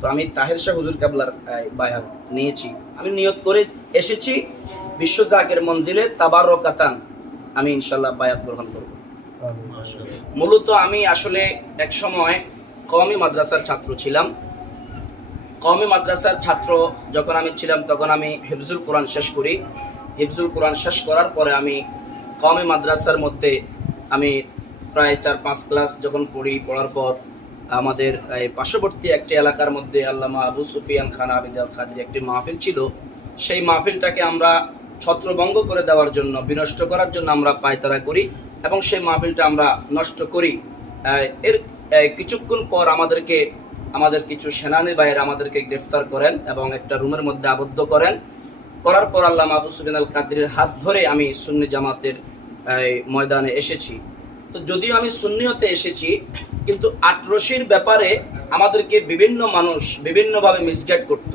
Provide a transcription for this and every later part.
তো আমি তাহের শাহ হুজুর কাবলার বায়াত নিয়েছি। আমি নিয়ত করে এসেছি বিশ্ব জাকের মঞ্জিলে তাবার কাতান আমি ইনশাল্লাহ বায়াত গ্রহণ করব। মূলত আমি আসলে এক সময় কওমি মাদ্রাসার ছাত্র ছিলাম। কওমি মাদ্রাসার ছাত্র যখন আমি ছিলাম, তখন আমি হিফজুল কোরআন শেষ করি। হিফজুল কোরআন শেষ করার পরে আমি কওমি মাদ্রাসার মধ্যে আমি প্রায় চার পাঁচ ক্লাস যখন পড়ি, পড়ার পর আমাদের, এই পার্শ্ববর্তী একটি এলাকার মধ্যে আল্লামা আবু সুফিয়ান খান আবিদ আল খাদির একটি মাহফিল ছিল। সেই মাহফিলটাকে আমরা ছত্রভঙ্গ করে দেওয়ার জন্য, বিনষ্ট করার জন্য আমরা পায়তারা করি এবং সেই মাহফিলটা আমরা নষ্ট করি। এর কিছুক্ষণ পর আমাদেরকে, আমাদের কিছু সেনানী ভাইয়ের আমাদেরকে গ্রেফতার করেন এবং একটা রুমের মধ্যে আবদ্ধ করেন। করার পর আল্লাহ আবু সুফিয়ান আল কাদিরের হাত ধরে আমি সুন্নি জামাতের ময়দানে এসেছি। তো যদিও আমি সুন্নিয়তে এসেছি, কিন্তু আটরশির ব্যাপারে আমাদেরকে বিভিন্ন মানুষ বিভিন্নভাবে মিসগাইড করত।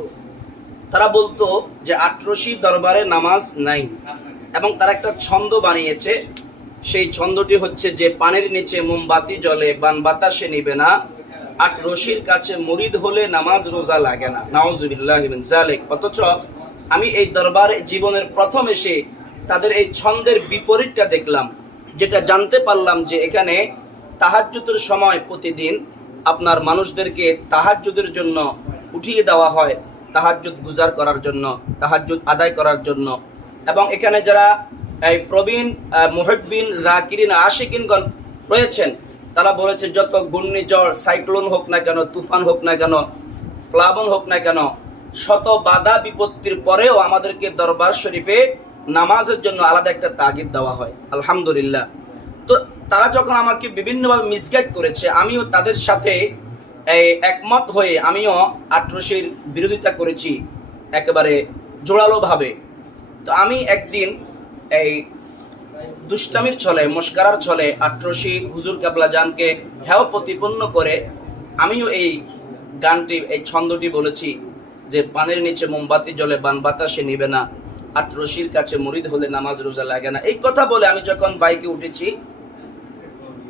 তারা বলতো যে আটরশি দরবারে নামাজ নাই এবং তারা একটা ছন্দ বানিয়েছে। সেই ছন্দটি হচ্ছে যে পানির নিচে মোমবাতি জলে বান বাতাসে নিবে না। আট রশির কাছে মুরিদ হলে নামাজ রোজা লাগে না। নাউজুবিল্লাহ জালেক অথচ আমি এই দরবারে জীবনের প্রথম এসে তাদের এই ছন্দের বিপরীতটা দেখলাম। যেটা জানতে পারলাম যে এখানে তাহাজ্জুদের সময় প্রতিদিন আপনার মানুষদেরকে তাহাজ্জুদের জন্য উঠিয়ে দেওয়া হয় তাহাজ্জুদ গুজার করার জন্য তাহাজ্জুদ আদায় করার জন্য। এবং এখানে যারা এই প্রবীণ আহ, মুহিব্বিন জাকিরিন আশিকিনগণ রয়েছেন তারা বলেছে যত ঘূর্ণিঝড় সাইক্লোন হোক না কেন তুফান হোক না কেন প্লাবন হোক না কেন শত বাধা বিপত্তির পরেও আমাদেরকে দরবার শরীফে নামাজের জন্য আলাদা একটা তাগিদ দেওয়া হয়, আলহামদুলিল্লাহ। তো তারা যখন আমাকে বিভিন্নভাবে মিসগাইড করেছে, আমিও তাদের সাথে একমত হয়ে আমিও আটরশির বিরোধিতা করেছি একেবারে জোরালোভাবে। তো আমি একদিন এই দুষ্টামির ছলে, মস্কারার ছলে আটরশি হুজুর কাবলা জানকে হেয় প্রতিপন্ন করে আমিও এই গানটি, এই ছন্দটি বলেছি যে, পানির নিচে মোমবাতি জলে বান বাতাসে নিবে না। আটরশির কাছে মরিদ হলে নামাজ রোজা লাগে না। এই কথা বলে আমি যখন বাইকে উঠেছি,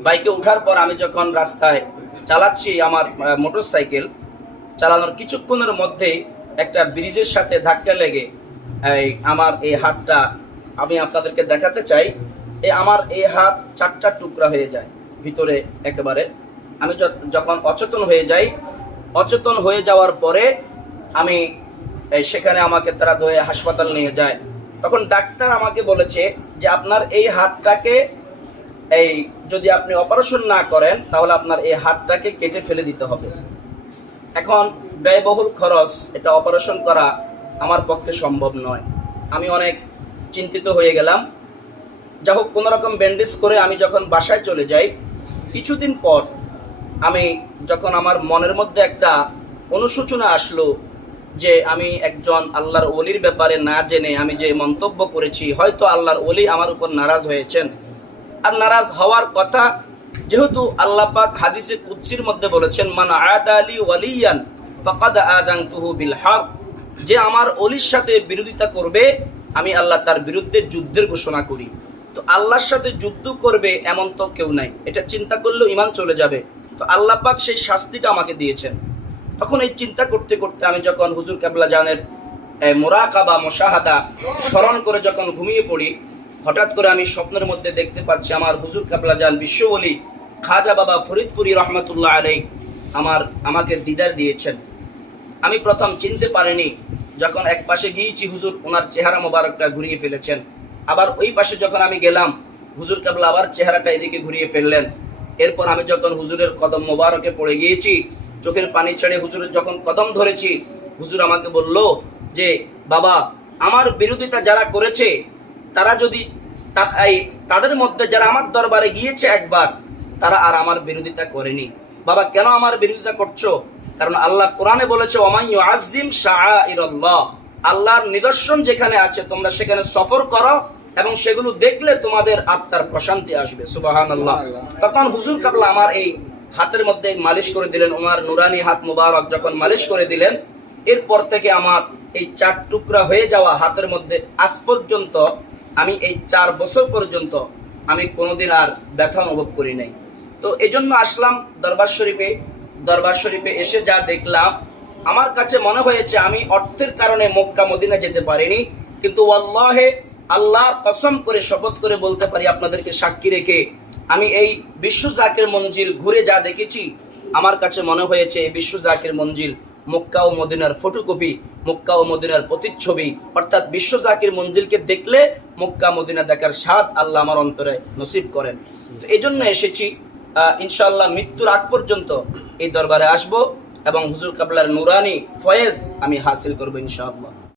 বাইকে ওঠার পর আমি যখন রাস্তায় চালাচ্ছি আমার মোটর সাইকেল চালানোর কিছুক্ষণের মধ্যেই একটা ব্রিজের সাথে ধাক্কা লেগে, এই আমার এই হাতটা আমি আপনাদেরকে দেখাতে চাই এই আমার এই হাত চারটা টুকরা হয়ে যায়, ভিতরে একেবারে। আমি যখন অচেতন হয়ে যাই, অচেতন হয়ে যাওয়ার পরে আমি সেখানে আমাকে তারা ধরে হাসপাতাল নিয়ে যায়। তখন ডাক্তার আমাকে বলেছে যে আপনার এই হাতটাকে এই যদি আপনি অপারেশন না করেন, তাহলে আপনার এই হাতটাকে কেটে ফেলে দিতে হবে। এখন ব্যয়বহুল খরচ এটা অপারেশন করা আমার পক্ষে সম্ভব নয়। আমি অনেক চিন্তিত হয়ে গেলাম। যা হোক, কোনো রকম ব্যান্ডেজ করে আমি যখন বাসায় চলে যাই, কিছুদিন পর আমি যখন আমার মনের মধ্যে একটা অনুশোচনা আসলো যে আমি একজন আল্লাহর অলির ব্যাপারে না জেনে আমি যে মন্তব্য করেছি, হয়তো আল্লাহর অলি আমার উপর নারাজ হয়েছেন। আর নারাজ হওয়ার কথা যেহেতু আল্লাহ পাক হাদিসে কুদসির মধ্যে বলেছেন, মান আদালি ওয়ালিয়ান ফাকাদ যে আমার অলির সাথে বিরোধিতা করবে, আমি আল্লাহ তার বিরুদ্ধে যুদ্ধের ঘোষণা করি। তো আল্লাহর সাথে যুদ্ধ করবে এমন তো কেউ নাই। এটা চিন্তা করলেও ইমান চলে যাবে। তো আল্লাহ পাক সেই শাস্তিটা আমাকে দিয়েছেন। তখন এই চিন্তা করতে করতে আমি যখন হুজুর কাবলা জানের মোরাকা বা মোশাহাদা স্মরণ করে যখন ঘুমিয়ে পড়ি, হঠাৎ করে আমি স্বপ্নের মধ্যে দেখতে পাচ্ছি আমার হুজুর কাবলা জান বিশ্ববলি খাজা বাবা ফরিদপুরি রহমতুল্লাহ আলাই আমার, আমাকে দিদার দিয়েছেন। আমি প্রথম চিনতে পারিনি, যখন এক পাশে গিয়েছি হুজুর, ওনার চেহারা মোবারকটা ঘুরিয়ে ফেলেছেন। আবার ওই পাশে যখন আমি গেলাম, হুজুর কাবলা আবার চেহারাটা এদিকে ঘুরিয়ে ফেললেন। এরপর আমি যখন হুজুরের কদম মোবারকে পড়ে গিয়েছি চোখের পানি ছেড়ে হুজুরের যখন কদম ধরেছি হুজুর আমাকে বলল যে বাবা আমার বিরোধিতা যারা করেছে তারা যদি তাদের মধ্যে যারা আমার দরবারে গিয়েছে একবার তারা আর আমার বিরোধিতা করেনি। বাবা কেন আমার বিরোধিতা করছ? কারণ আল্লাহ কোরআনে বলেছে আজিম আল্লাহর নিদর্শন যেখানে আছে তোমরা সেখানে সফর করো এবং সেগুলো দেখলে তোমাদের আত্মার প্রশান্তি আসবে। সুবহানাল্লাহ। তখন হুজুর কাবলা আমার এই হাতের মধ্যে মালিশ করে দিলেন ওনার নুরানি হাত মুবারক যখন মালিশ করে দিলেন, এরপর থেকে আমার এই চার টুকরা হয়ে যাওয়া হাতের মধ্যে আজ পর্যন্ত আমি এই চার বছর পর্যন্ত আমি কোনোদিন আর ব্যথা অনুভব করি নাই। তো এই জন্য আসলাম দরবার শরীফে। দরবার শরীফে এসে যা দেখলাম, আমার কাছে মনে হয়েছে আমি অর্থের কারণে মক্কা, মদিনা যেতে পারিনি, কিন্তু আল্লাহে আল্লাহ কসম করে শপথ করে বলতে পারি আপনাদেরকে সাক্ষী রেখে আমি এই বিশ্ব জাকের মঞ্জিল ঘুরে যা দেখেছি আমার কাছে মনে হয়েছে এই বিশ্ব জাকের মঞ্জিল মক্কা ও মদিনার ফটোকপি মক্কা ও মদিনার প্রতিচ্ছবি। অর্থাৎ বিশ্ব জাকির মঞ্জিলকে দেখলে মক্কা মদিনা দেখার স্বাদ আল্লাহ আমার অন্তরে নসিব করেন। তো এই জন্য এসেছি আহ, ইনশাআল্লাহ মৃত্যুর আগ পর্যন্ত এই দরবারে আসব এবং হুজুর কাবলার নুরানি ফয়েজ আমি হাসিল করব ইনশাআল্লাহ।